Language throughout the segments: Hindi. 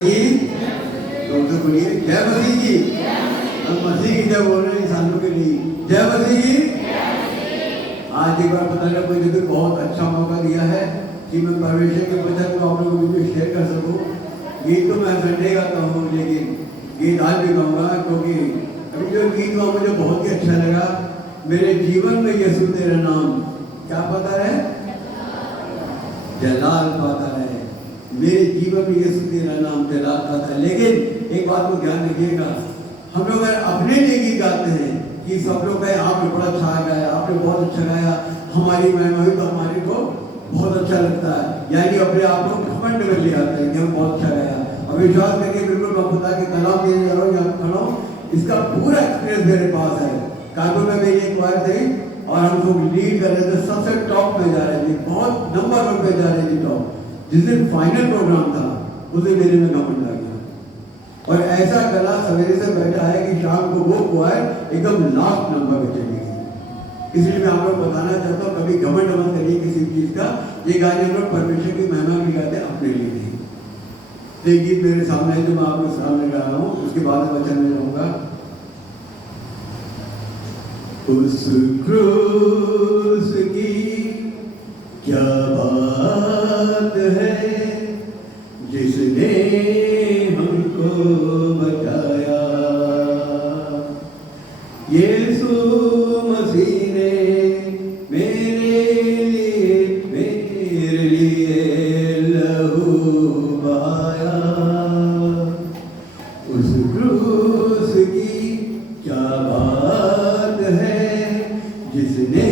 तो बोलिए जय मसीह जी। हम मसीह की जय बोल रहे हैं इंसानों के लिए। जय मसीह जी। आज एक बार पता लगा मुझे तो बहुत अच्छा मौका दिया है कि मैं परमेश्वर के वचन को आप लोगों को शेयर कर सकूं। गीत तो मैं संडे गाता हूँ, लेकिन गीत आज भी गाऊंगा क्योंकि अभी जो गीत हुआ मुझे बहुत ही अच्छा लगा। मेरे जीवन में यीशु तेरा नाम क्या पाता है, जलाल पाता है। मेरे जीवन में यीशु तेरा नाम जलाल पाता है। लेकिन एक बात को ध्यान रखिएगा, हम लोग अगर अपने लिए गीत गाते हैं कि सब लोग कहें आपने बड़ा अच्छा गाया, आपने बहुत अच्छा गाया, हमारी महिमा हुई, तो हमारे को बहुत अच्छा लगता है, यानी अपने आप को घमंड में ले आते हैं कि हम बहुत अच्छा गाया। और विश्वास करके बिल्कुल मैं खुदा के कलाम देने जा रहा हूँ, यहाँ खड़ा हूँ, इसका पूरा एक्सपीरियंस मेरे पास है। कानपुर में मेरी एक वायर थे और हम लोग लीड कर रहे थे, सबसे टॉप में जा रहे थे, बहुत नंबर 1 पे जा रहे थे टॉप। जिस दिन फाइनल प्रोग्राम था उस दिन मेरे में घमंड आ गया और ऐसा गला सवेरे से बैठा है कि शाम को वो क्वायर एकदम लास्ट नंबर पे चली गई। इसलिए मैं आप लोग बताना चाहता हूँ, कभी घमंड मत करिए किसी चीज का। ये गाने हम लोग परमेश्वर की महिमा भी गाते हैं, अपने लिए नहीं। तो एक गीत मेरे सामने है जो मैं आप लोग सामने गा रहा हूँ, उसके बाद वचन में रहूंगा। उस क्रूस की क्या बात है जिसने हमको बचाया, यीशु मसीह ने मेरे लिए लहू बहाया। उस क्रूस की क्या बात है जिसने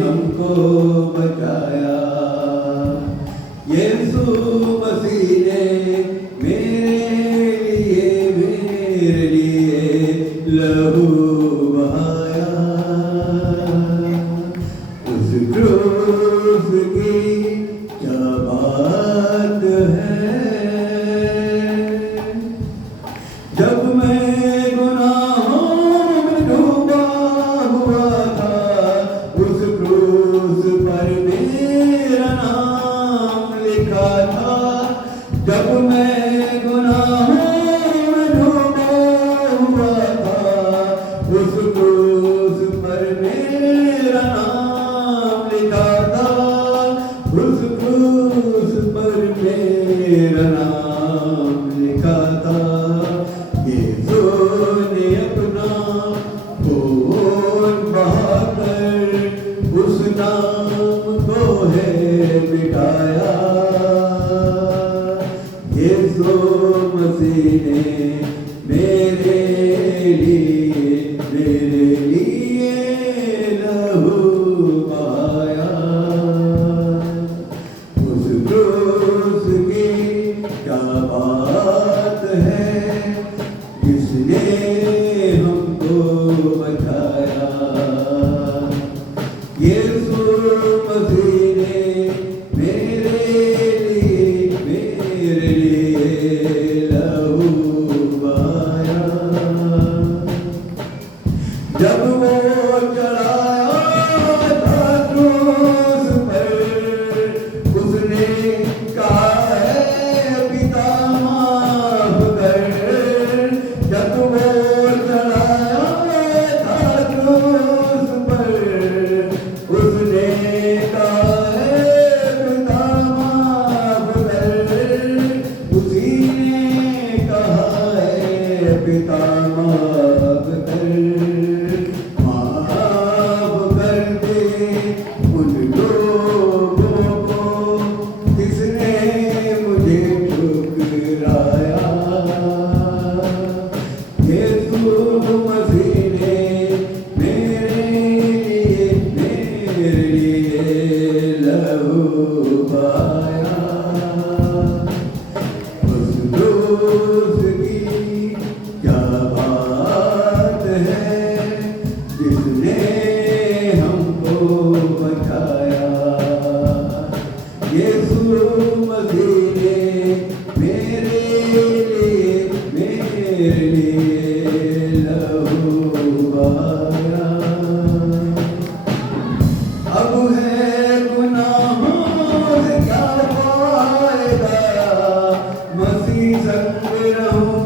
हमको बचाया, यीशु मसीह ने मेरे लिए लहू बहाया। उस क्रूस की क्या बात है। जब मैं गुनाहों में डूबा हुआ था, उस क्रूस पर मेरा नाम लिखा था। जब मैं गुनाहों में डूबा हुआ था, उस क्रूस पर मेरा नाम लिखा था। उस क्रूस पर मेरा नाम लिखा था। यीशु ने अपना खून बहाकर उस नाम को है मिटाया। यीशु मसीह ने मेरे लिए लहू बहाया। उस क्रूस की क्या बात है जिसने हमको बचाया, यीशु मसीह ने मेरे लिए लहू बहाया। जब वो चढ़ाया था क्रूस पर, उसने कहा है पिता माफ कर। जब वो चढ़ाया था क्रूस पर, उसने कहा है पिता माफ कर। उसी ने कहा है पिता माफ कर। माफ कर दे उन लोगों को जिसने मुझे ठुकराया। यीशु मसीह ने मेरे लिए लहू बहाया। उस क्रूस की क्या बात है जिसने हमको बचाया, यीशु मसीह ने मेरे लिए लहू बहाया। संग रहूं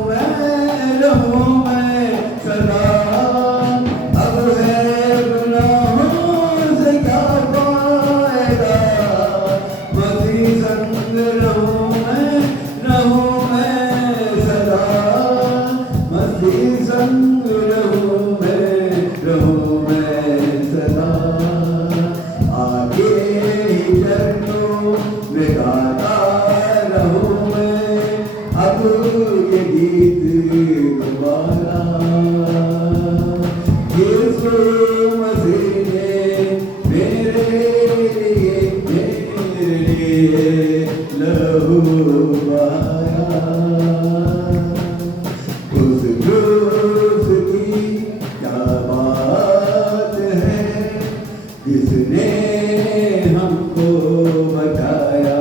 मैं सदा। अब है गुनाहों से क्या फायदा, मसीह संग रहूं मैं सदा। मसीह संग रहूं मैं सदा। आगे ही चरणों में गाता रहूं मैं अब ये गीत दोबारा। यीशु मसीह ने मेरे लिए लहू बहाया। उस क्रूस की क्या बात है जिसने हमको बचाया।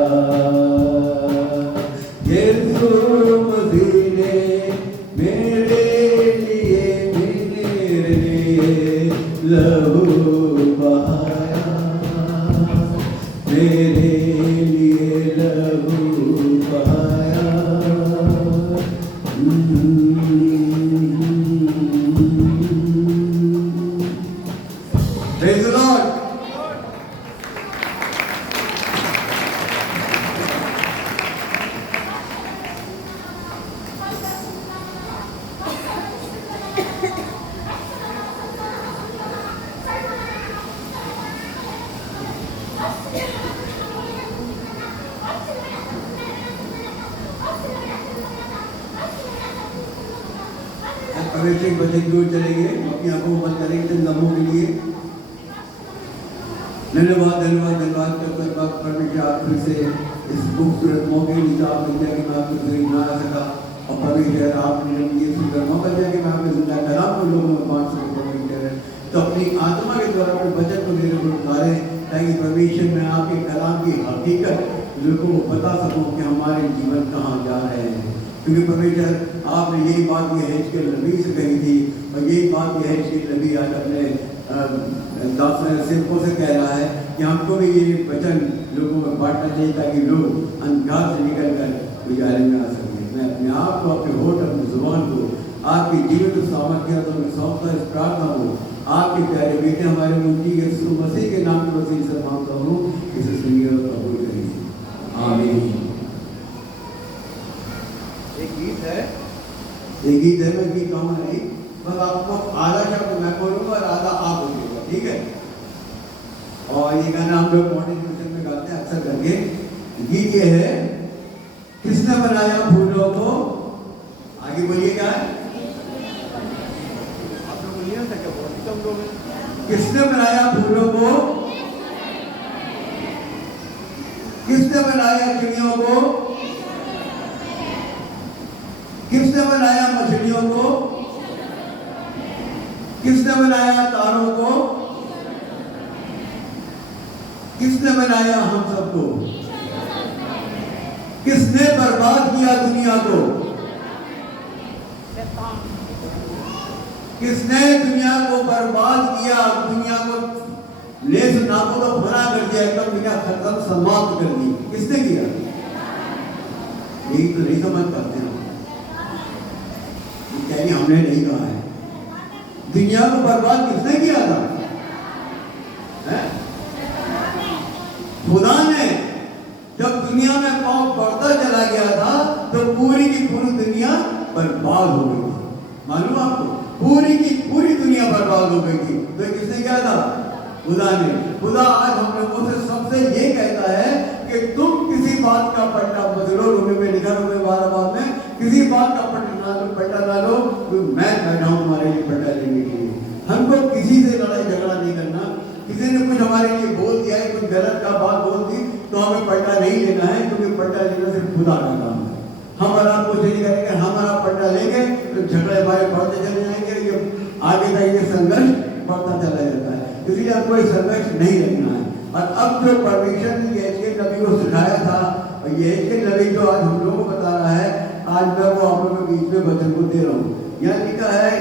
यीशु मसीह ने मेरे लिए लहू बहाया। मेरे लिए लहू बहाया। Praise the Lord. पवित्र वचन दूर चलेंगे, अपनी आंखों को बंद करेंगे चंद लम्हों के लिए। धन्यवाद धन्यवाद धन्यवाद करते वक्त परमेश्वर आप फिर से इस खूबसूरत मौके में जो आपने दिया कि मैं आपको फिर ना आ सका, और परमेश्वर आपने ये सुंदर मौका दिया कि मैं आपके जिंदा कलाम को लोगों में बांट सकूं। परमेश्वर तो अपनी आत्मा के द्वारा अपने वचन को मेरे को उतारे, ताकि परमेश्वर में आपके कलाम की हकीकत लोगों को बता सकूं कि हमारे जीवन कहाँ जा रहे हैं। क्योंकि परमेश्वर आपने यही बात ये हिजकिय्याह नबी से कही थी, और यही बात ये हिजकिय्याह नबी आज अपने सेवकों से कह रहा है कि हमको भी ये वचन लोगों में बांटना चाहिए, ताकि लोग अंधकार से निकल कर उजाले में आ सकें। मैं अपने आप को, अपने होठ, अपनी जुबान को आपके जीवन सामर्थ्य में सौंपता इस प्रार्थना को आपके प्यारे बेटे हमारे मुक्ति यीशु मसीह के नाम में वसीले से मांगता हूँ, इसे सुनिए और कबूल करिए। आमीन। एक गीत है, मैं गीत कहूँगा नहीं, बस आपको आधा शब्द मैं बोलूँगा और आधा आप बोलिएगा, ठीक है। और ये गाना हम लोग मॉर्निंग फंक्शन में गाते हैं अक्सर करके। गीत ये है, किसने बनाया फूलों को, आगे बोलिए क्या है, आप लोग बोलिए ना, क्या बोलते हम लोग, किसने बनाया फूलों को, किसने बनाया चिड़ियों को, किसने बनाया मछलियों को, किसने बनाया तारों को, किसने बनाया हम सबको, किसने बर्बाद किया दुनिया को, किसने दुनिया को बर्बाद किया, दुनिया को लेस नामों का भरा कर दिया, एकदम दुनिया खत्म समाप्त कर दी, किसने किया? यही तो नहीं समझ पाते हैं, हमने नहीं कहा है। दुनिया को बर्बाद किसने किया था? खुदा ने। जब दुनिया में पाप बढ़ता चला गया था तो पूरी की पूरी दुनिया बर्बाद हो गई थी। मालूम आपको, पूरी की पूरी दुनिया बर्बाद हो गई थी। तो किसने किया था? खुदा ने। खुदा आज हम लोगों से सबसे ये कहता है कि तुम किसी बात का पट्टा बदलो, रोमे में लिखा, रोमे 12 में, किसी बात का पट्टा ना लो, तो मैं बैठा हूं तुम्हारे लिए पट्टा लेने के लिए। हमको किसी से लड़ाई झगड़ा नहीं करना। किसी ने कुछ हमारे लिए बोल दिया है, कुछ गलत का बात बोल दी, तो हमें पट्टा नहीं लेना है, क्योंकि पट्टा लेना सिर्फ खुदा का काम है। हम और आप कुछ नहीं करेंगे, हमारा पट्टा लेंगे तो झगड़े हमारे बढ़ते चले जाएंगे, ये आगे का ये संघर्ष बढ़ता चला जाता है। इसलिए हमको ये संघर्ष नहीं रखना है। और अब जो परमेश्वर ने यहेजकिय्याह नबी को सिखाया था, और यहेजकिय्याह नबी जो आज हम लोगों को बता रहा है, आज मैं वो आप लोगों के बीच में वचन को दे रहा हूँ। यहाँ लिखा है,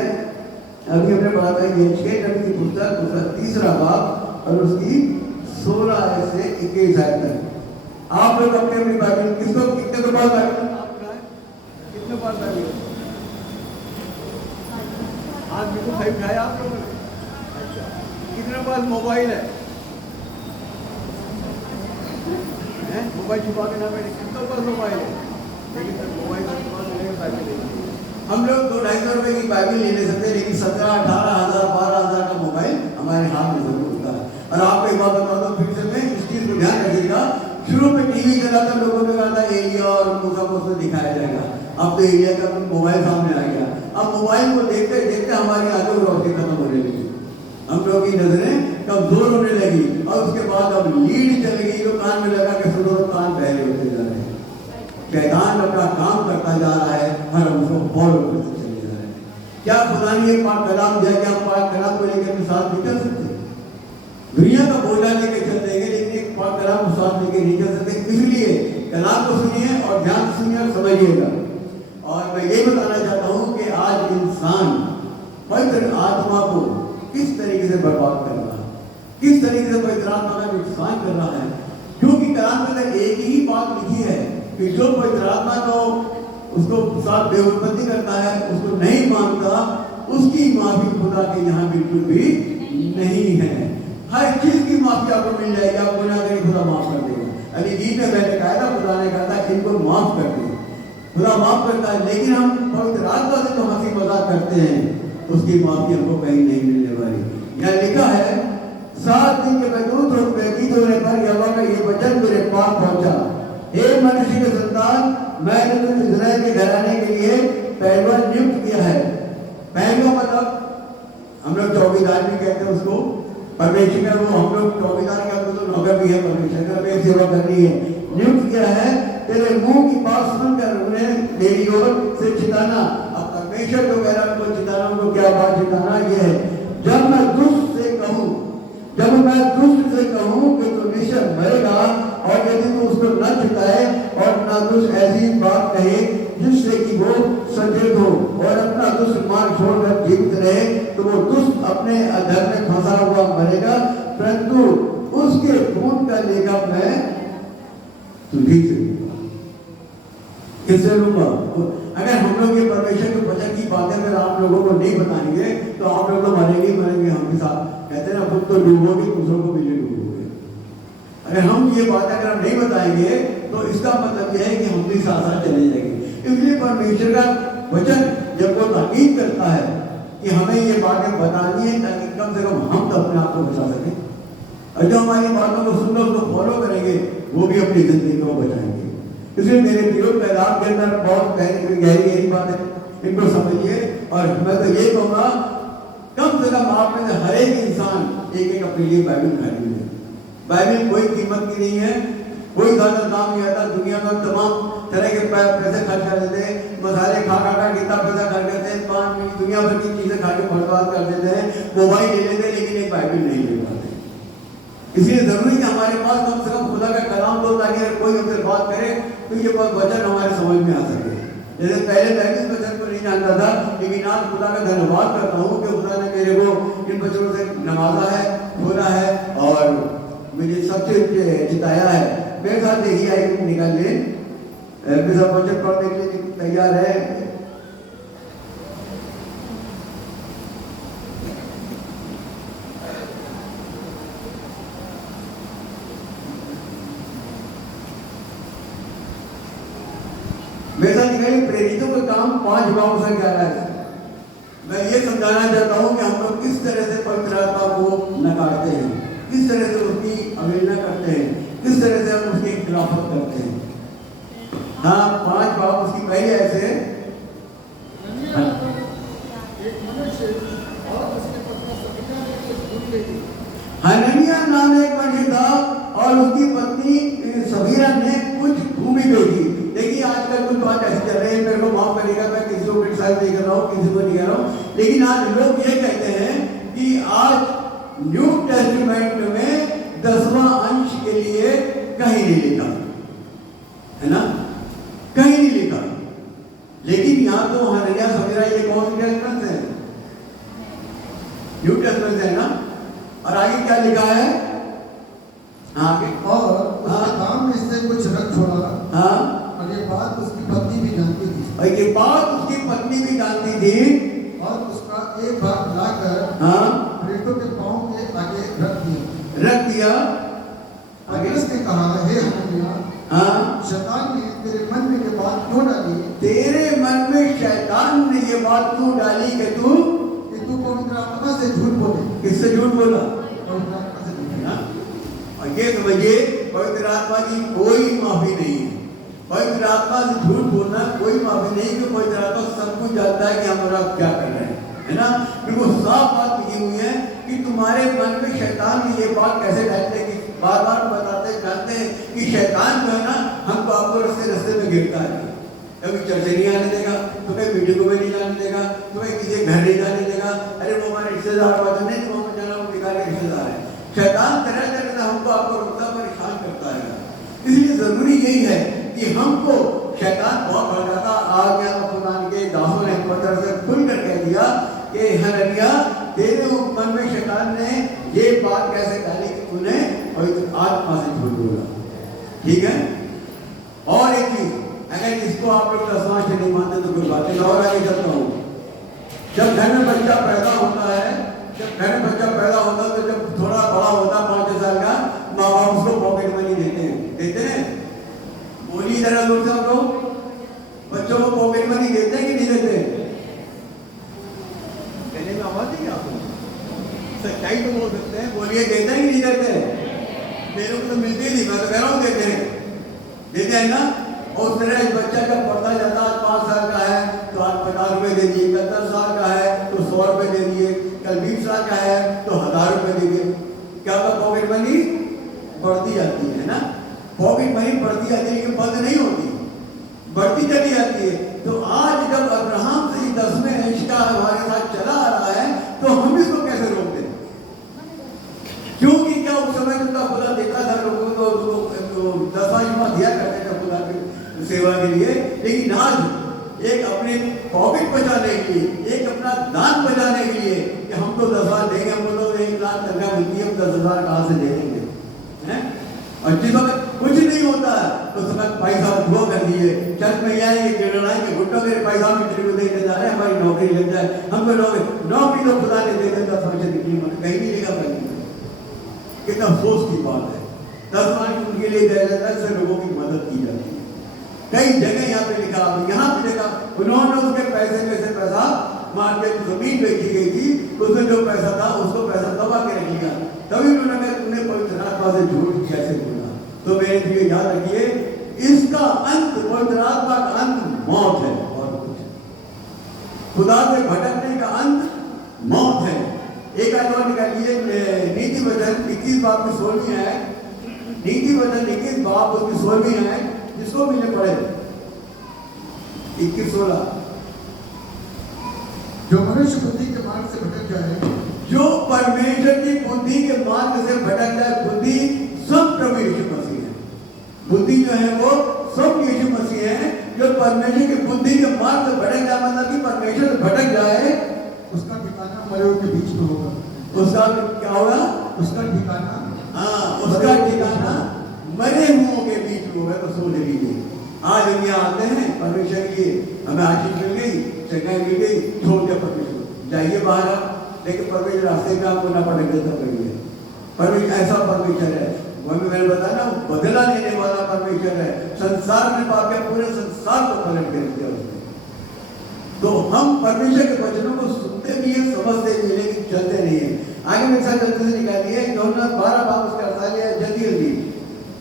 अभी हमने पढ़ा था यहेजकिय्याह नबी की पुस्तक उसका 3रा बाब और उसकी 16 से 21 तक। आप लोग अपने अपनी बाइबल, किसको कितने को बाइबल कितने पास बाइबल है? आज बिल्कुल सही उठाया आप लोगों ने। अच्छा, कितने पास मोबाइल है? मोबाइल छुपा के ना बैठे, कितनों पास मोबाइल है? लेकिन सर मोबाइल का पास नहीं, बाइबल नहीं। हम लोग 200-250 रुपए की बाइबल ले ले सकते हैं, लेकिन 17-18 हज़ार 12 हज़ार का मोबाइल हमारे हाथ में जरूर होता है। और आपको एक बात बता दो फिर से, मैं इस चीज को ध्यान रखिएगा। शुरू में टीवी चला था, लोगों ने कहा था एलिया और मूसा को उसमें दिखाया जाएगा। अब तो एलिया का मोबाइल सामने आ गया। अब मोबाइल को देखते देखते हमारी आंखों की रोशनी खत्म होने लगी, हम लोग की नजरें कमजोर होने लगी, और उसके बाद अब लीड चल गई, जो कान में लगा के सुनो तो कान बहरे होते जा रहे हैं। शैतान अपना काम करता जा रहा है और हम उसको फॉलो करते चले जा रहे हैं। क्या खुदा ने ये पाक कलाम दिया कि हम पाक कलाम को लेकर अपने साथ नहीं चल सकते? दुनिया का बोझा लेके चल देंगे, लेकिन एक पाक कलाम को साथ लेके नहीं चल सकते। इसलिए कलाम को सुनिए और ध्यान से सुनिए और समझिएगा। और मैं ये बताना चाहता हूँ कि आज इंसान पवित्र आत्मा को किस तरीके से बर्बाद कर रहा है, किस तरीके से पवित्र आत्मा का नुकसान कर रहा है। क्योंकि कलाम के अंदर एक ही बात लिखी है कि जो पवित्र आत्मा को उसको साथ बेउत्पत्ति करता है, उसको नहीं मानता, उसकी माफी खुदा के यहाँ बिल्कुल भी नहीं है। हर चीज की माफी आपको मिल जाएगी, आप गुनाह करें खुदा माफ कर देगा। अभी गीत में मैंने कहा था, खुदा ने कहा था इनको माफ कर दे, खुदा माफ करता है। लेकिन हम पवित्र आत्मा से जो हंसी मजाक करते हैं, उसकी माफी हमको कहीं नहीं मिलने वाली। यहाँ लिखा है 7 दिन के बैतूत और व्यतीत होने पर यहोवा का ये वचन मेरे पास पहुंचा, हे मनुष्य के संतान, मैंने तुझे इस्राएल के घराने के लिए पहलवान नियुक्त किया है। पहलवान मतलब हम लोग चौकीदार भी कहते हैं उसको, परमेश्वर का वो हम लोग चौकीदार का तो नौकर भी है, परमेश्वर का भी सेवा करनी है। नियुक्त किया है तेरे मुंह की बात सुनकर उन्हें मेरी ओर से चिताना। अब परमेश्वर जो कह रहा है उनको चिताना, उनको क्या बात चिताना ये है, जब मैं दुष्ट से कहूँ, जब मैं दुष्ट से कहूँ कि तू निश्चय मरेगा, और यदि तू उसको न चिताए और ना दुष्ट ऐसी बात कहे जिससे कि वो सचेत हो और अपना दुष्ट मार्ग छोड़कर जीवित रहे, तो वो दुष्ट अपने अधर्म में फंसा हुआ मरेगा, परंतु उसके खून का लेखा मैं तुझी से लूंगा। किससे लूंगा? अगर हम लोग ये परमेश्वर के वचन की बातें अगर आप लोगों को नहीं बताएंगे तो आप लोग तो मरेंगे ही मरेंगे हम साथ। कहते हैं ना, खुद तो डूबोगे, दूसरों को भी डूबोगे। अगर हम ये बातें अगर हम नहीं बताएंगे तो इसका मतलब यह है कि हम भी साथ साथ चले जाएंगे। इसलिए परमेश्वर का वचन जब वो ताकीद करता है कि हमें ये बातें बतानी है, ताकि कम से कम हम तो अपने आप को बचा सकें, और जो हमारी बातों को सुन लो उसको फॉलो करेंगे, वो भी अपनी जिंदगी को बचाएंगे। इसलिए मेरे प्रिय पैगाम के अंदर बहुत गहरी बात है, इनको समझिए। और मैं तो ये कहूँगा, कम से कम आप में से हर एक इंसान एक एक अपने लिए बाइबल खरीद ले। बाइबल कोई कीमत की नहीं है, कोई ज्यादा दाम नहीं आता। दुनिया में तमाम तरह के पैसे खर्च कर देते हैं, मसाले खा कितना पैसा खर्च करते हैं, पान दुनिया भर की चीजें खा के बर्बाद कर देते हैं, मोबाइल ले लेते हैं, लेकिन एक बाइबल नहीं ले पाते। इसलिए जरूरी है हमारे पास कम से कम खुदा का कलाम हो, ताकि अगर कोई हमसे बात करे तो ये वचन हमारे समझ में आ सके। जैसे पहले मैं इस वचन को नहीं जानता था, लेकिन आज खुदा का धन्यवाद करता हूँ कि खुदा ने मेरे को इन वचनों से नवाजा है, खोला है और मुझे सबसे जिताया है। मेरे साथ देखिए, आइए निकालिए, मेरा वचन पढ़ने के लिए तैयार है। मेरे साथ निकालिए, प्रेरितों का काम 5 भागों से 11 है। मैं ये समझाना चाहता हूँ कि हम लोग किस तरह से पवित्र आत्मा को नकारते हैं, किस तरह से उसकी अवहेलना करते हैं, किस तरह से हम उसकी खिलाफत करते हैं। हाँ, 5 भाग उसकी पहली ऐसे हननिया नाम एक मनुष्य था और उसकी पत्नी सफीरा ने कुछ भूमि बेची। देखिए आजकल कुछ बात ऐसी चल रही है, मेरे को माफ करेगा, मैं किसी को क्रिटिसाइज नहीं कर रहा हूँ, किसी को नहीं कह रहा हूँ, लेकिन आज लोग ये कहते हैं कि आज न्यू टेस्टामेंट में 10वां अंश के लिए कहीं नहीं लिखा है ना, कहीं नहीं लिखा। लेकिन यहाँ तो हननिया सफीरा ये कौन सी टेस्टामेंट है? न्यू टेस्टामेंट है ना। और आगे क्या लिखा है? आगे और काम में से कुछ रख छोड़ा। हाँ, और ये बात उसकी पत्नी भी जानती थी। और ये बात उसकी पत्नी भी जानती थी और उसका एक भाग लाकर हाँ प्रेरितों के पांव के आगे रख दिया। आगे उसने कहा, हे हनन्याह, हाँ शैतान ने तेरे मन में ये बात क्यों डाली? तेरे मन में शैतान ने ये बात क्यों डाली कि तू पवित्र आत्मा से झूठ बोले। किससे झूठ बोला? पवित्र आत्मा से झूठ बोला। और ये समझिए पवित्र आत्मा की कोई माफी नहीं है। पवित्र आत्मा से झूठ बोलना कोई माफी नहीं, कि पवित्र आत्मा सब कुछ जानता है कि हमारा क्या कर रहे हैं, है ना। बिल्कुल साफ बात लिखी हुई है कि तुम्हारे मन में शैतान ने ये बात कैसे डालते हैं, कि बार बार बताते जानते हैं कि शैतान जो है ना हमको आपको रस्ते में गिरता है। कभी चर्च नहीं आने देगा, तो कहीं मीटिंगों में नहीं जाने देगा, तो कहीं किसी घर नहीं जाने देगा। अरे वो हमारे रिश्तेदार बात नहीं, तो हमें जाना वो बेकार के रिश्तेदार है। शैतान तरह तरह से हमको आपको रोकता परेशान करता है। इसलिए जरूरी यही है कि हमको शैतान बहुत भड़काता आ गया। खुदान के दासों ने पत्थर से खुल कर कह दिया कि हनन्याह, तेरे मन में शैतान ने ये बात कैसे डाली कि तूने पवित्र आत्मा से झूठ बोला। ठीक है। और एक चीज, अगर इसको आप लोग दसवां से नहीं मानते तो कोई बात नहीं। और आगे चलता हूँ। जब घर में बच्चा पैदा होता है, जब घर में बच्चा पैदा होता है, तो जब थोड़ा बड़ा होता है 5-6 साल का, माँ बाप उसको पॉकेट मनी देते हैं। बोली जरा दूर से लोग, बच्चों को पॉकेट मनी देते हैं कि नहीं देते? कहने में आवाज नहीं आपको? सच्चाई तो बोल सकते हैं, बोलिए देते हैं कि नहीं देते? मेरे को तो मिलती नहीं, मैं तो कह रहा हूँ देते हैं ना। और फिर बच्चा जब पढ़ता जाता है, 5 साल का है तो आज 50 रुपए दे दिए, 10 साल का है तो 100 रुपए दे दिए, कल 20 साल का है तो 1000 रुपए दे दिए। क्या होता? पॉकेट मनी बढ़ती जाती है ना। पॉकेट मनी बढ़ती जाती है, लेकिन बंद नहीं होती, बढ़ती चली जाती है। तो आज जब अब्राहम से 10वें अंश का हमारे साथ चला आ रहा है, तो हम इसको कैसे रोक दें? क्योंकि क्या उस समय जितना खुदा देता था लोगों को, तो 10वां दिया करते थे खुदा की सेवा के लिए। लेकिन आज एक अपने पॉकेट बचाने के लिए, एक अपना दान बचाने के लिए कि हम तो 10वां देंगे, हम तो 1 लाख तनख्वाह मिलती है, हम 10,000 कहाँ से दे देंगे, हैं? और जिस वक्त कुछ नहीं होता तो उस वक्त पैसा उठो कर दिए, चर्च में आएंगे गिड़ाएंगे घुटनों के पैसा मिट्टी को देने जा रहे हैं, हमारी नौकरी लग जाए, हमको नौकरी तो खुदा ने दे देता, समझ निकली कहीं नहीं लेगा पैसा। कितना अफसोस की बात है। 10 लाख उनके लिए दिया जाता है, इससे लोगों की मदद की जाती है। कई जगह यहाँ पे लिखा, यहाँ पे लिखा, उन्होंने उसके पैसे में से पैसा मान के जमीन बेची गई थी, उसमें जो पैसा था उसको पैसा दबा के रख लिया। तभी उन्होंने कहा तुमने पवित्र आत्मा से झूठ कैसे बोला? तो मेरे लिए याद रखिए, इसका अंत, पवित्र आत्मा का अंत मौत है और कुछ। खुदा से भटकने का अंत मौत है। एक आयत निकालिए, नीति वचन 21 बाब में 16वीं है, नीति वचन 21 बाब उसकी 16वीं है, जिसको भी पढ़े 21-16। जो मनुष्य बुद्धि के मार्ग से भटक जाए, जो परमेश्वर की बुद्धि के मार्ग से भटक जाए, बुद्धि सब प्रभु यीशु मसीह है। बुद्धि जो है वो सब यीशु मसीह है। जो परमेश्वर की बुद्धि के मार्ग से भटक जाए, मतलब कि परमेश्वर से भटक जाए, उसका ठिकाना मरे के बीच में होगा। उसका क्या होगा? उसका ठिकाना, हाँ, उसका ठिकाना मरे हुओं के बीच में होगा। तो सोच लीजिए, आज हम यहाँ आते हैं परमेश्वर के लिए, हमें आशीष मिल गई, जगह मिल गई, छोड़ के परमेश्वर जाइए बाहर आप, लेकिन परमेश्वर रास्ते में आपको ना पटक देता करिए। परमेश्वर ऐसा परमेश्वर है, वही मैंने बताया ना, बदला लेने वाला परमेश्वर है। संसार में पाप के पूरे संसार को पलट कर दिया उसने। तो हम परमेश्वर के वचनों को सुनते भी है, समझते भी है, लेकिन चलते नहीं है। आगे में सब जल्दी से निकालिए, 12 बाब उसका 48, जल्दी जल्दी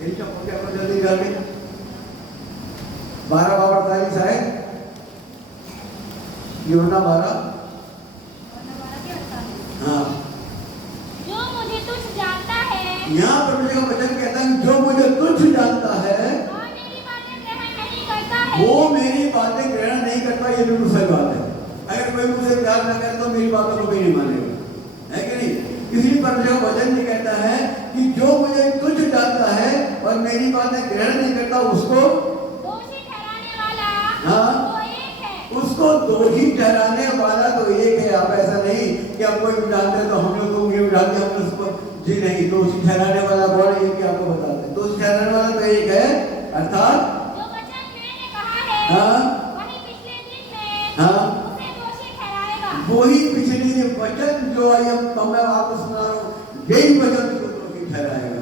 जल्दी निकालिए। 12 बाब 48 है, यूहन्ना 12। हाँ, जो मुझे तुझ जानता है, यहाँ परमेश्वर का वचन कहता है जो मुझे तुझ जानता है और मेरी बातें ग्रहण नहीं करता है, वो मेरी बातें ग्रहण नहीं करता। ये बिल्कुल सही बात है। अगर कोई मुझसे प्यार न करे तो मेरी बातों को भी नहीं मानेगा, है कि नहीं? इसलिए परमेश्वर का वचन ये कहता है कि जो मुझे तुझ जानता है और मेरी बातें ग्रहण नहीं करता, उसको दोषी ठहराने वाला हाँ, वो एक है। उसको दोषी ठहराने वाला तो एक है। आप ऐसा नहीं कि आप कोई भी जानते हैं तो हम लोग उंगली उठा के हम उसको जी नहीं, दोषी ठहराने वाला कौन है कि आपको बताते हैं। दोषी ठहराने वाला तो एक है, अर्थात जो वचन मैंने कहा है, हाँ, वही पिछले हाँ उसे दोषी ठहराएगा। वही पिछली वचन जो आई मैं आपको सुना रहा हूँ, यही वचन तुझको दोषी ठहराएगा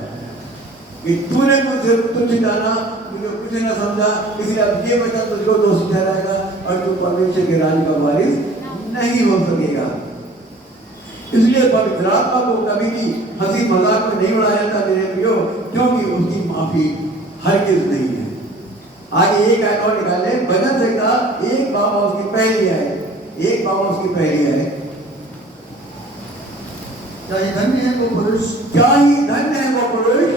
कि तूने मुझे तुझ जाना, मुझे कुछ न समझा, इसलिए अब ये वचन तुझको दोषी ठहराएगा और तू परमेश्वर के राज्य का वारिस नहीं हो सकेगा। इसलिए पवित्र आत्मा को कभी भी हंसी मजाक में नहीं उड़ाया जाता मेरे प्रियो, क्योंकि उसकी माफी हरगिज़ नहीं है। आगे एक आयत और निकाले, भजन संहिता 1 बाबा उसकी पहली है, 1 बाबा उसकी पहली है। क्या ही धन्य है वो पुरुष, क्या ही धन्य है वो पुरुष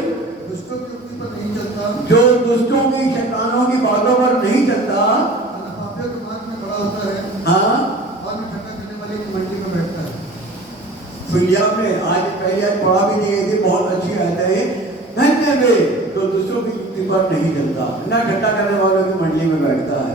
दुष्टों की युक्ति पर नहीं चलता, जो दुष्टों की शैतानों की बातों पर नहीं चलता, पापियों के मार्ग में खड़ा होता है, हाँ और में ठट्ठा करने वाले की मंडी में बैठता है। सुनिए आपने आज पहले आज पढ़ा भी नहीं थी, बहुत अच्छी आयत है। धन्य वे जो दूसरों की युक्ति पर नहीं चलता, ना ठट्टा करने वालों की मंडली में बैठता है।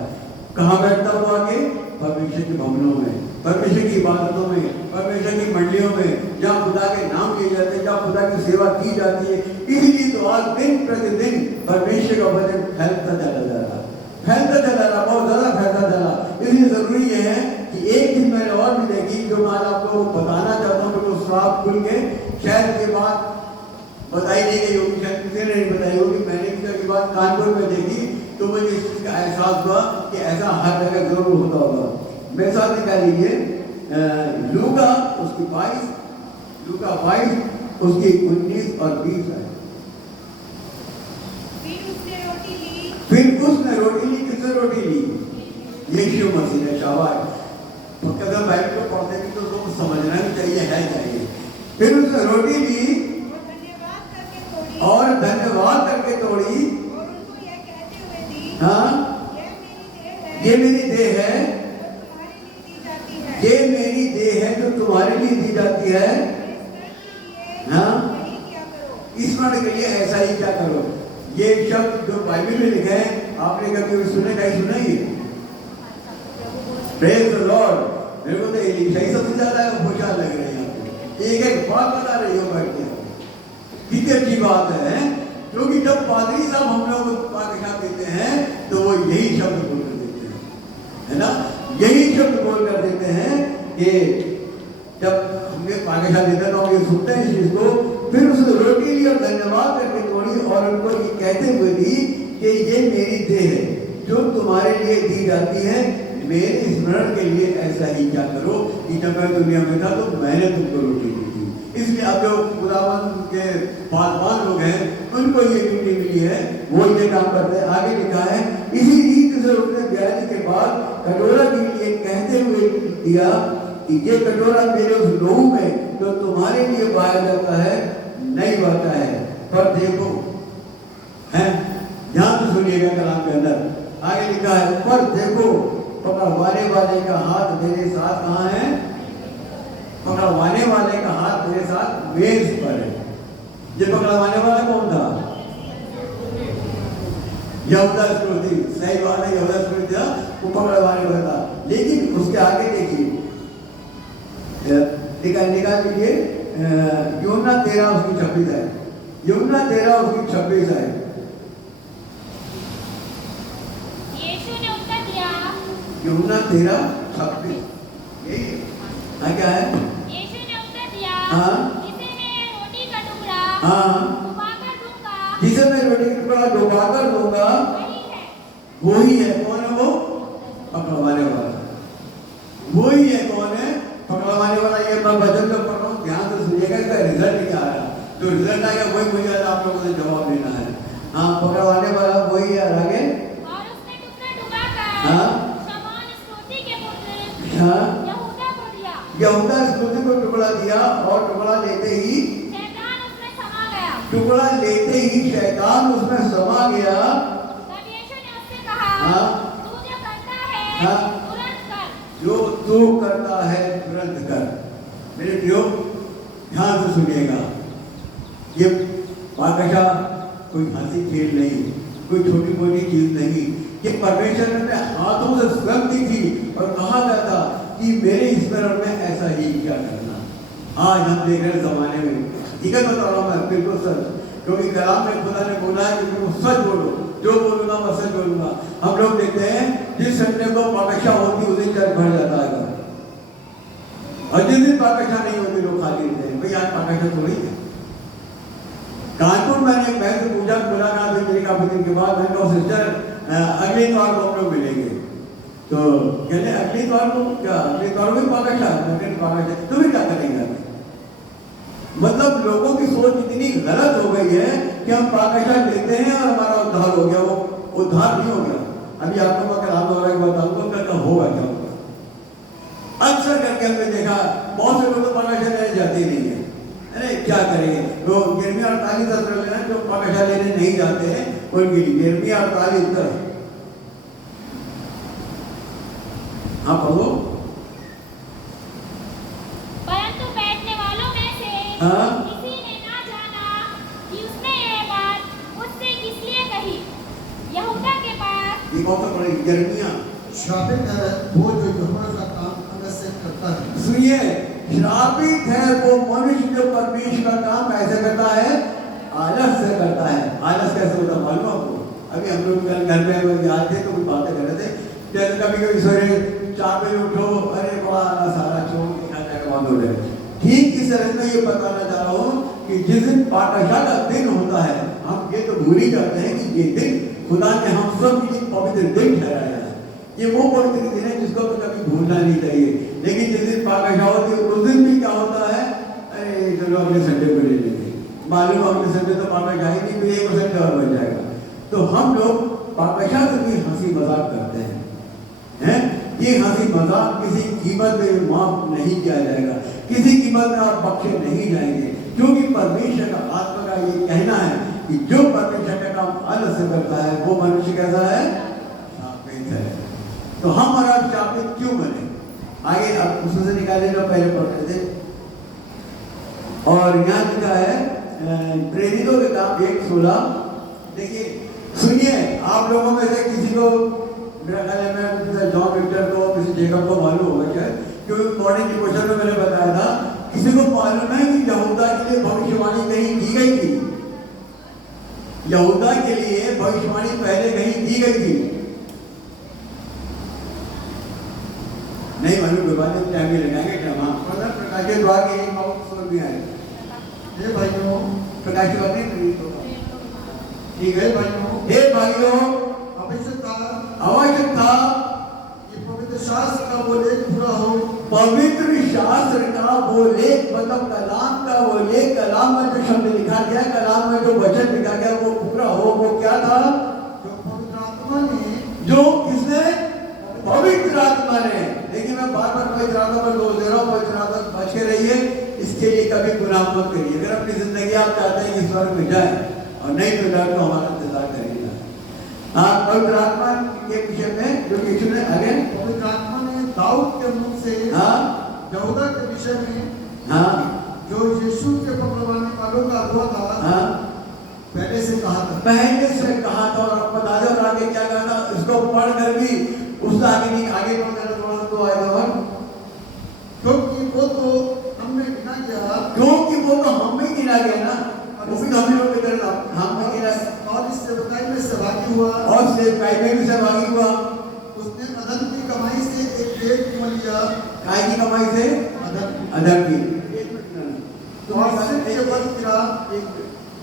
कहाँ बैठता हुआ आगे? परमेश्वर के भवनों में, परमेश्वर की इबादतों में, परमेश्वर की मंडलियों में, जहाँ खुदा के नाम लिए जाते हैं, जहाँ खुदा की सेवा की जाती है। इसलिए तो आज दिन प्रतिदिन परमेश्वर का वचन फैलता चला जा रहा, फैलता चला रहा, बहुत ज्यादा फैलता चला। इसलिए जरूरी है कि एक चीज मैंने और भी देखी, जो मैं आज आपको बताना चाहता हूँ, तो श्राप खुल के शायद ये बात बताई नहीं गई होगी, शायद किसी ने नहीं बताई होगी, मैंने भी कभी बात कानपुर में देखी, तो मुझे इस चीज का एहसास हुआ कि ऐसा हर जगह जरूर होता होगा। मेरे साथ निकाल लीजिए लूका उसकी 22, लूका 22 उसकी 19 और 20 है। फिर उसने रोटी ली, किसने रोटी ली? यीशु मसीह ने। शाबाश, अगर बाइबल को पढ़ते भी तो उसको समझना भी चाहिए, है चाहिए। फिर उसने रोटी ली और धन्यवाद करके तोड़ी, हाँ ये मेरी देह है, ये मेरी देह है जो तुम्हारे लिए दी जाती है, हाँ स्मरण के लिए ऐसा ही क्या करो। ये शब्द जो बाइबल में लिखे हैं, आपने कभी सुने? कहीं सुना ही? Praise the Lord. मेरे को तो सही सबसे ज्यादा होशियार लग रहे हैं, एक बात बता रही हो बैठ के, कितनी अच्छी बात है। क्योंकि जब पादरी साहब हम लोग पाक देते हैं तो वो यही शब्द बोल कर देते हैं, है ना, यही शब्द बोल कर देते हैं कि जब हमने पाकिस्तान देते हैं तो हम ये सुनते हैं इस चीज को। फिर उसने रोटी ली और धन्यवाद करके तोड़ी और उनको ये कहते हुए दी कि ये मेरी देह है जो तुम्हारे लिए दी जाती है, मेरे स्मरण के लिए ऐसा ही क्या करो कि जब मैं दुनिया में था तो मैंने तुमको रोटी दी थी। इसलिए अब जो खुदावन के पासवान लोग हैं उनको ये ड्यूटी मिली है, वो ये काम करते हैं। आगे लिखा है, इसी रीत से उसने ब्याज के बाद कटोरा के लिए कहते हुए दिया कि ये कटोरा मेरे उस लहू में जो तुम्हारे लिए बहाया जाता है नहीं बहता है, पर देखो, है ध्यान से सुनिएगा कलाम के अंदर। आगे लिखा है, पर देखो पकड़वाने वाले का हाथ मेरे साथ कहाँ है? पकड़वाने वाले का हाथ मेरे साथ मेज पर है। ये पकड़वाने वाला कौन था? यहूदा इस्करियोती। सही बात है, यहूदा इस्करियोती था वो पकड़वाने वाला था। लेकिन उसके आगे देखिए, निकाल लीजिए यूहन्ना 13 उसकी 26 है, यूहन्ना 13 उसकी 26 है। यीशु ने उत्तर दिया, यूहन्ना 13 26 यही है। क्या है? यीशु ने उत्तर दिया, हाँ जिसे मैं रोटी का टुकड़ा हाँ डुबाकर दूंगा, जिसे मैं रोटी का टुकड़ा डुबाकर दूंगा वही है। वही है। कौन है वो? पकड़वाने वाला। वही है। कौन है पकड़वाने वाला? ये मैं वचन तो पढ़ रहा हूँ, ध्यान से सुनिएगा, इसका रिजल्ट क्या आया। जो रिजल्ट आएगा वही मुझे आप लोगों से जवाब देना है। हाँ, पकड़वाने वाला वही है। आगे और उसने टुकड़ा डुबाकर हाँ शमौन इस्करियोती के पुत्र हाँ यहूदा को दिया। यहूदा इस्करियोती को टुकड़ा दिया और टुकड़ा लेते ही शैतान उसमें समा गया। टुकड़ा लेते ही शैतान उसमें समा गया। तब यीशु ने उससे कहा, हाँ तू जो करता है हाँ तुरंत कर। जो तू करता है तुरंत कर। मेरे प्रियो ध्यान से सुनिएगा, ये बादशाह कोई हंसी खेल नहीं, कोई छोटी मोटी चीज नहीं। ये परमेश्वर ने हाथों से स्वयं दी थी और कहा जाता कि मेरे स्मरण में ऐसा ही क्या करना। आज हम देख रहे जमाने में, हकीकत बता रहा हूँ मैं, बिल्कुल सच, क्योंकि कलाम में खुदा ने बोला है कि तुम सच बोलो, जो बोलूंगा मैं सच बोलूंगा। हम लोग देखते हैं जिस संडे को बादशाह होती उस दिन चर्च और जिस दिन पाकशा नहीं होती लोग खाली रहते हैं, भाई आज पाकशा थोड़ी है। कानपुर मैंने एक बहन से पूछा, मुलाकात हुई मेरी काफी दिन के बाद, मैंने कहा सिस्टर अगले इतवार को हम लोग मिलेंगे, तो कहते अगले इतवार को क्या, अगले इतवार को पाकशा, मैंने पाकशा तो भी क्या करेंगे। मतलब लोगों की सोच इतनी गलत हो गई है कि हम पाकशा लेते हैं और हमारा उद्धार हो गया, वो उद्धार नहीं हो गया। अभी आपको मैं कलाम हो रहा है बताऊंगा उनका होगा क्या होगा। अक्सर करके हमने देखा बहुत से लोग तो पाकशा लेने जाते ही नहीं है, अरे क्या करेंगे। तो यिर्मयाह 48 लेना जो पाकशा लेने नहीं जाते हैं उनके लिए यिर्मयाह 48 हाँ पढ़ो। परंतु बैठने वालों में से हाँ किसी ने ना जाना कि उसने यह बात उससे किस लिए कही। यहूदा के पास ये कौन सा पढ़ेगी यिर्मयाह। श्रापित है वो जो यहोवा का काम अलग से करता है। सुनिए, श्रापित है वो मनुष्य जो परमेश्वर का काम कैसे करता है, आलस से करता है। आलस कैसे होता है मालूम आपको। अभी हम लोग घर में याद थे तो कुछ बातें कर रहे थे, जैसे कभी कभी सवेरे 4 बजे उठो, अरे बड़ा सारा छोड़ के खाने का बंद हो जाए। ठीक इस तरह से ये बताना चाह रहा हूँ कि जिस दिन पाकशा का दिन होता है, हम ये तो भूल ही जाते हैं कि ये दिन खुदा ने हम सब के लिए पवित्र दिन ठहराया है। ये वो पवित्र दिन है जिसको तो कभी भूलना नहीं चाहिए। लेकिन जिस दिन पाकशा होती है उस दिन भी क्या होता है, अरे चलो अगले संडे को ले लेंगे, मालूम अगले संडे तो पाकशा ही नहीं, तो एक संडे और बन जाएगा। तो हम लोग पाकशा से भी हंसी मजाक करते हैं, हैं? ये हंसी मजाक किसी कीमत में माफ नहीं किया जाएगा, किसी कीमत में आप बख्शे नहीं जाएंगे, क्योंकि परमेश्वर का आत्मा का ये कहना है कि जो परमेश्वर का काम आलस से करता है वो मनुष्य कैसा है, शापित है। तो हम और आप शापित क्यों बने, आगे अब उसमें से निकाले जो पहले पढ़ रहे थे। और यहाँ लिखा है प्रेरितों के काम 1:16। देखिए सुनिए, आप लोगों में से किसी को, मेरा ख्याल है मैं जॉन विक्टर को, किसी जेकब को मालूम होगा क्या, क्योंकि मॉर्निंग डिवोशन में मैंने बताया था, किसी को मालूम है कि यहूदा के लिए भविष्यवाणी कहीं की गई थी। यहूदा के लिए भविष्यवाणी पहले कहीं की गई थी, नहीं मालूम, विभाजन टाइम में लगाएंगे क्या। हाँ प्रकाश के द्वार के एक बात समझ में आए। हे भाइयों, प्रकाश के द्वार नहीं, ठीक है भाइयों, हे भाइयों, आवश्यक था कि पवित्र शास्त्र का वो लेख पूरा हो। पवित्र शास्त्र का वो लेख, मतलब कलाम का वो लेख, कलाम में जो शब्द लिखा गया, कलाम में जो वचन लिखा गया वो पूरा हो। वो क्या था, जो पवित्र आत्मा ने, जो किसने, पवित्र आत्मा ने। लेकिन मैं बार बार पवित्र आत्मा पर जोर दे रहा हूँ, पवित्र आत्मा बच के रहिए, इसके लिए कभी गुनाह मत करिए। अगर अपनी जिंदगी आप चाहते हैं कि स्वर्ग में जाए और नहीं तो जाए तो हमारा इंतजार करिएगा। हाँ, पवित्र आत्मा के विषय में जो यीशु ने आगे, पवित्र आत्मा ने दाऊद के मुख से हाँ यहूदा के विषय में, हाँ जो यीशु के पकड़वाने वालों का हुआ था, हाँ पहले से कहा था, पहले से कहा था। और आप बता दो और आगे क्या कहा था, इसको पढ़कर भी उसका आगे नहीं, आगे पढ़ देना थोड़ा तो आएगा। क्योंकि वो तो हमने गिना गया, क्योंकि वो तो हम में गिना गया ना, वो भी हम लोग की तरह हम में गिना, और इस सेवकाई में सहभागी हुआ, और सेवकाई में भी सहभागी हुआ। उसने अदन की कमाई से एक पेट मोल लिया। काय की कमाई से, अदन की। और सिर के बल गिरा,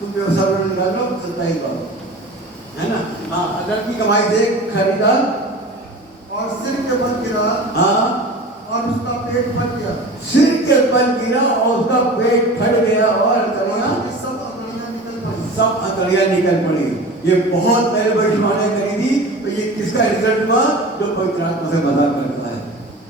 तुम व्यवसाय में निकाल लो, 27 बार है ना। हाँ, अदन की कमाई से खरीदा और सिर के बल गिरा, हाँ, और उसका पेट फट गया। सिर के बल गिरा और उसका पेट फट गया और सब अतड़ियां निकल पड़ी। ये बहुत पहले भविष्यवाणी करी थी, तो ये किसका रिजल्ट हुआ, जो पवित्र आत्मा से मजाक करता है,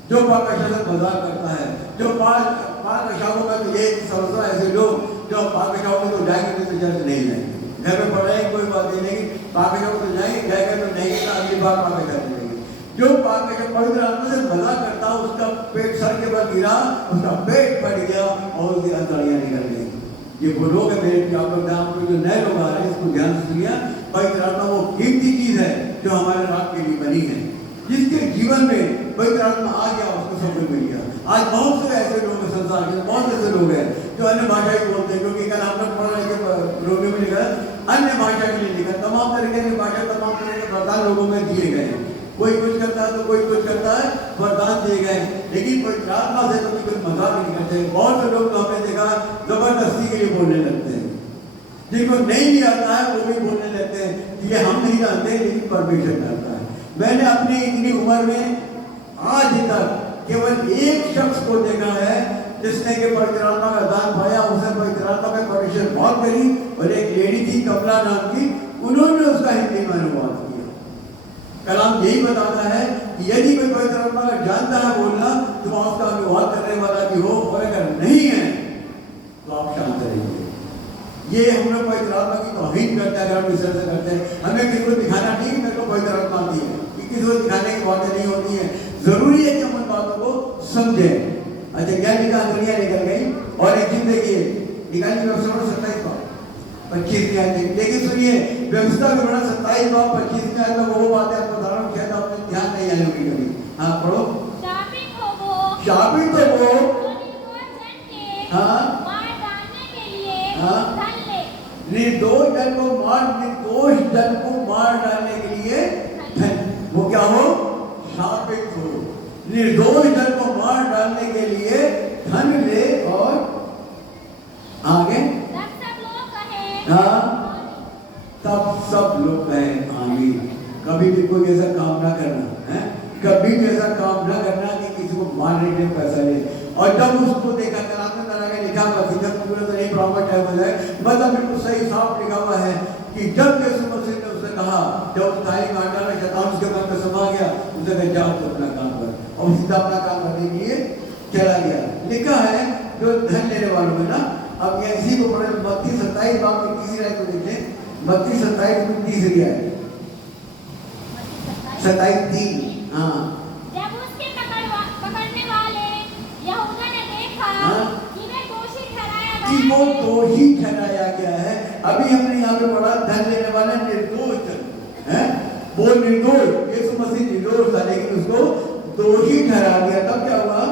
जो पाकशा से मजाक करता है, जो पाकशाओं में तो ये समझो ऐसे लोग जो पाकशाओं में तो जाएंगे तो चर्च नहीं जाएंगे, घर में पढ़ाएंगे कोई बात नहीं, लेकिन पाकशाओं तो जाएंगे, जाएंगे तो नहीं तो अगली बार पाकशा चलेंगे। जो पाकशा पवित्र आत्मा से मजाक करता है उसका पेट सर के बल गिरा, उसका पेट फट गया और उसकी अतड़ियां निकल गई। ये वो लोग है मेरे आप लोग जो नए लोग आ रहे हैं, इसको ध्यान से सुनिए। पवित्र आत्मा वो कीमती चीज है जो हमारे रात के लिए बनी है, जिसके जीवन में पवित्र आत्मा आ गया उसको सब कुछ मिल गया। आज बहुत से ऐसे लोग हैं संसार के, बहुत ऐसे लोग हैं जो अन्य भाषा ही बोलते हैं, क्योंकि कल हम लोग पढ़ रहे थे रोमियो में लिखा अन्य भाषा के लिए लिखा, तमाम तरीके की भाषा, तमाम तरह के वरदान लोगों में दिए गए। कोई कुछ करता है तो कोई कुछ करता है, वरदान दिए गए। लेकिन पवित्र आत्मा से कभी कोई मजाक नहीं करते। बहुत से लोग तो हमने देखा जबरदस्ती के लिए बोलने लगते हैं, जिनको नहीं भी आता है वो भी बोलने लगते हैं। ये हम नहीं जानते लेकिन परमेश्वर जानता है। मैंने अपनी इतनी उम्र में आज तक केवल एक शख्स को देखा है जिसने के पवित्र आत्मा का दान पाया, उसे पवित्र आत्मा में परमेश्वर बहुत करी। और एक लेडी थी कमला नाम की, उन्होंने उसका हिंदी में अनुवाद किया। कलाम यही बताता है कि यदि कोई पवित्र आत्मा का जानता है बोलना तो वहां उसका अनुवाद करने वाला भी हो, और अगर नहीं है तो आप शांत रहिए। ये हम लोग पवित्र आत्मा की तौहीन करते हैं अगर हम इस तरह से करते हैं। हमें किसी को दिखाना नहीं कि मेरे को पवित्र आत्मा आती है, किसी को दिखाने की बातें नहीं होती है। जरूरी है कि हम उन बातों को समझें। अच्छा, क्या लिखा? दुनिया निकल गई और एक चीज देखिए, निकालिए व्यवस्था 27-25 में। लेकिन सुनिए, व्यवस्था विवरण 27-25 में आता वो बातें आपको उदाहरण शायद आपने ध्यान नहीं आई होगी कभी। हाँ पढ़ो। शापित हो वो, शापित हो वो, हाँ, मार डालने के लिए धन ले। निर्दोष जन को मार डालने के लिए धन, वो क्या हो? शापित हो। निर्दोष जन को मार डालने के लिए धन ले। और आगे तब सब लोग कहें आमीन। कभी भी कोई ऐसा काम ना करना है, कभी भी ऐसा काम ना करना कि किसी को मारने के लिए पैसा ले। और जब उसको देखा कलाम में तरह का लिखा हुआ, पूरा तो नहीं प्रॉपर टाइम हो जाए, मतलब बिल्कुल सही साफ लिखा हुआ है कि जब यीशु मसीह ने उससे कहा, जब थाली में आटा में शैतान उसके मन में समा गया, उसने कहा जाओ तो अपना काम कर, और सीधा अपना काम करने के लिए चला गया। लिखा है जो धन लेने वालों में ना, अब ये इसी को पढ़े 32-27 बाप में किसी राय को देखें, 32-27 में 30 दिया है, 27-3। हाँ, जब उसके पकड़ने वाले यहूदा ने देखा कि वे दोषी ठहराया गया, कि वो दोषी ठहराया गया है। अभी हमने यहाँ पे पढ़ा धन लेने वाला निर्दोष है, वो निर्दोष, यीशु मसीह निर्दोष था लेकिन उसको दोषी ठहरा दिया। तब क्या हुआ?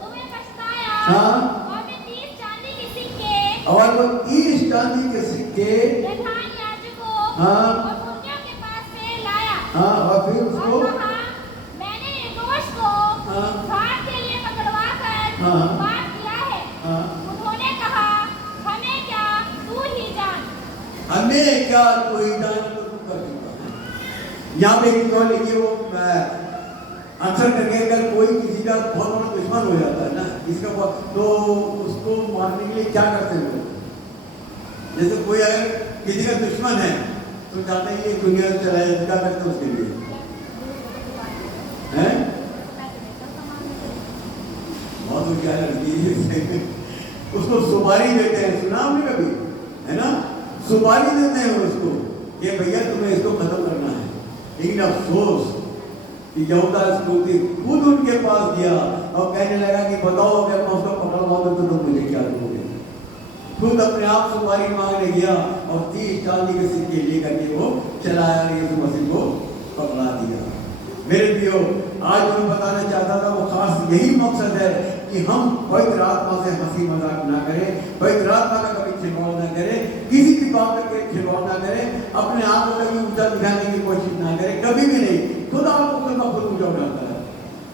तुम्हें पछताया। हाँ, और वे 30 चांदी के सिक्के, और वो 30 चांदी के सिक्के प्रधान याजकों हाँ और मुखिया के पास से लाया। हाँ, और फिर उसको और कहा, मैंने निर्दोष को घाट के लिए पकड़वा कर हाँ मार दिया है। हाँ, उन्होंने कहा, हमें क्या, तू ही जान। हमें क्या, तू ही जान, तो तू कर चुका है। यहाँ पे एक और लिखिए, वो अक्सर करके अगर कोई किसी का बहुत बड़ा दुश्मन हो जाता है ना, इसका तो उसको मारने के लिए क्या करते हैं लोग? जैसे कोई अगर किसी का दुश्मन है तो चाहते हैं ये दुनिया से चला जाए, क्या करते हैं उसके लिए? हैं? बहुत होशियार लड़की है, उसको सुपारी देते हैं, सुना आपने कभी? है ना, सुपारी देते हैं उसको, ये भैया तुम्हें इसको खत्म करना है। लेकिन अफसोस कि यहूदा इस्करियोती खुद उनके पास गया और कहने लगा कि बताओ अगर मैं उसको पकड़वाऊं तो तुम मुझे क्या दोगे? खुद अपने आप सुपारी मांगने गया और 30 चांदी के सिक्के लेकर के वो चलाया, यीशु मसीह को पकड़ा दिया। मेरे प्रियो, आज मैं बताना चाहता था वो खास यही मकसद है कि हम पवित्र आत्मा से हंसी मजाक ना करें, पवित्र आत्मा का कभी खिलवाड़ ना करें, किसी की बात करके खिलवाड़ ना करें, अपने आप को कभी ऊंचा दिखाने की कोशिश ना करें, कभी भी नहीं। खुदा आपको खुद ऊंचा उठाता है,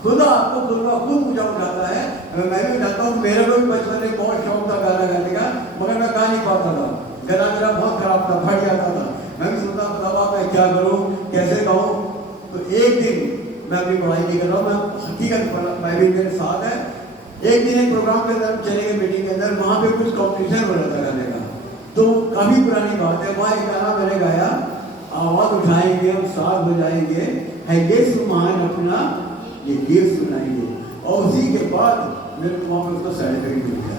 खुदा आपको खुद ऊंचा उठाता है। मैं भी उठाता हूँ, मेरे को भी बचपन में बहुत शौक था गाना गाने का, मगर मैं गा नहीं पाता था, गला मेरा बहुत खराब था, फट जाता था। मैं भी सोचता था मैं क्या करूँ, कैसे गाऊँ। तो एक दिन, मैं अपनी पढ़ाई नहीं कर रहा हूँ, मैं हकीकत मैं भी मेरे साथ है, एक दिन एक प्रोग्राम के अंदर चले गए, मीटिंग के अंदर, वहाँ पे कुछ कॉम्पिटिशन हो रहा था गाने का। तो काफ़ी पुरानी बात है, वहाँ एक गाना मैंने गाया, आवाज़ उठाएंगे और साथ हो जाएंगे, है यीशु महान अपना ये गीत सुनाएंगे। और उसी के बाद मेरे को वहाँ पे उसका सर्टिफिकेट मिल गया।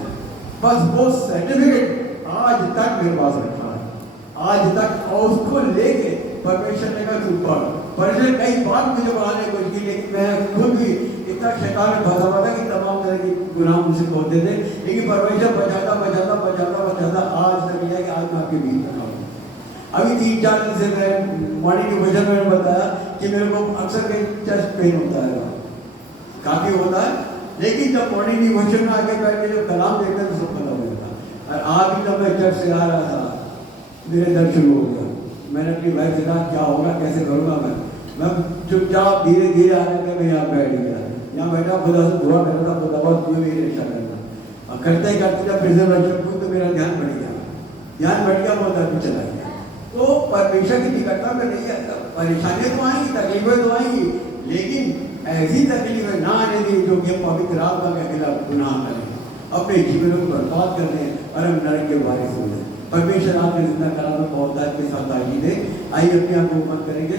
बस वो सर्टिफिकेट आज तक मेरे पास रखा है, आज तक। और उसको लेके परमेश्वर ने कहा तू पढ़। परमेश्वर कई बार मुझे पढ़ाने की कोशिश की, लेकिन मैं खुद भी इतना शैतान में फंसा हुआ था कि तमाम तरह के गुनाह मुझसे होते थे, लेकिन परमेश्वर बचाता बचाता बचाता बचाता आज तक लिया कि आज मैं आपके बीच में हूँ। अभी 3-4 दिन से मैं मॉर्निंग के भजन में बताया कि मेरे को अक्सर कहीं चेस्ट पेन होता है, काफ़ी होता है, लेकिन जब मॉर्निंग की भजन में आके बैठ के जब कलाम देखते हैं तो सब खत्म हो जाता है। और आज भी जब मैं चर्च से आ रहा था, मेरे दर्द शुरू हो गया। मैंने अपनी वाइफ से कहा क्या होगा, कैसे करूँगा मैं चुपचाप धीरे धीरे आने के मैं यहाँ बैठ गया। यहाँ बैठा खुदा से दुआ कर रहा था, खुदा तुम्हें मेरी रक्षा करना। और करते करते जब प्रिजर्वेशन को तो मेरा ध्यान बढ़ गया, ध्यान बढ़ गया, बहुत आगे चला गया। तो परमेश्वर की निकटता में नहीं आता, परेशानियां तो आएंगी, तकलीफें तो आएंगी, लेकिन ऐसी तकलीफें ना आने दी जो कि हम पवित्र आत्मा के खिलाफ गुनाह करें, अपने जीवनों को बर्बाद कर दें और हम नरक के वारिस हो जाए। परमेश्वर आपके जिंदा कलाम में बहुत के साथ आगे दे। आइए अपने आप को बंद करेंगे।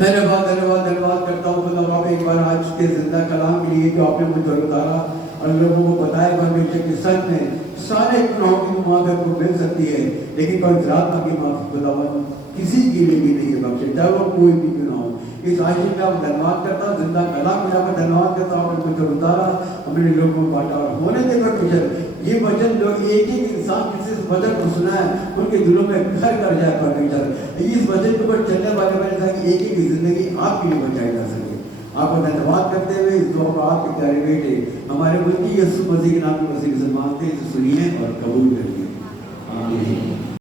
धन्यवाद धन्यवाद धन्यवाद करता हूँ खुदा बाप एक बार आज के जिंदा कलाम के लिए जो आपने मुझे उतारा और लोगों को बताया परमेश्वर के सच में सारे गुनाहों की माफी आपको मिल सकती है, लेकिन पवित्र आत्मा की माफी खुदावन किसी के लिए भी नहीं है बख्शे, चाहे वो कोई भी गुनाह हो। इस आशीष में आप धन्यवाद करता हूँ, जिंदा कलाम में आपका धन्यवाद करता हूँ, आपने मुझे उतारा, अपने लोगों को बांटा और होने दे परमेश्वर ये वचन जो एक एक इंसान किसी इस वचन को सुना है उनके दिलों में घर कर जाए परमेश्वर। इस वचन के ऊपर चलने वाले मैंने कहा कि एक एक जिंदगी आपके लिए बचाई जा सके। आपका धन्यवाद करते हुए इस दुआ को आपके प्यारे बेटे हमारे मुल्की यीशु मसीह के नाम में वसीले से मांगते हैं, सुनिए और कबूल करिए। आमीन।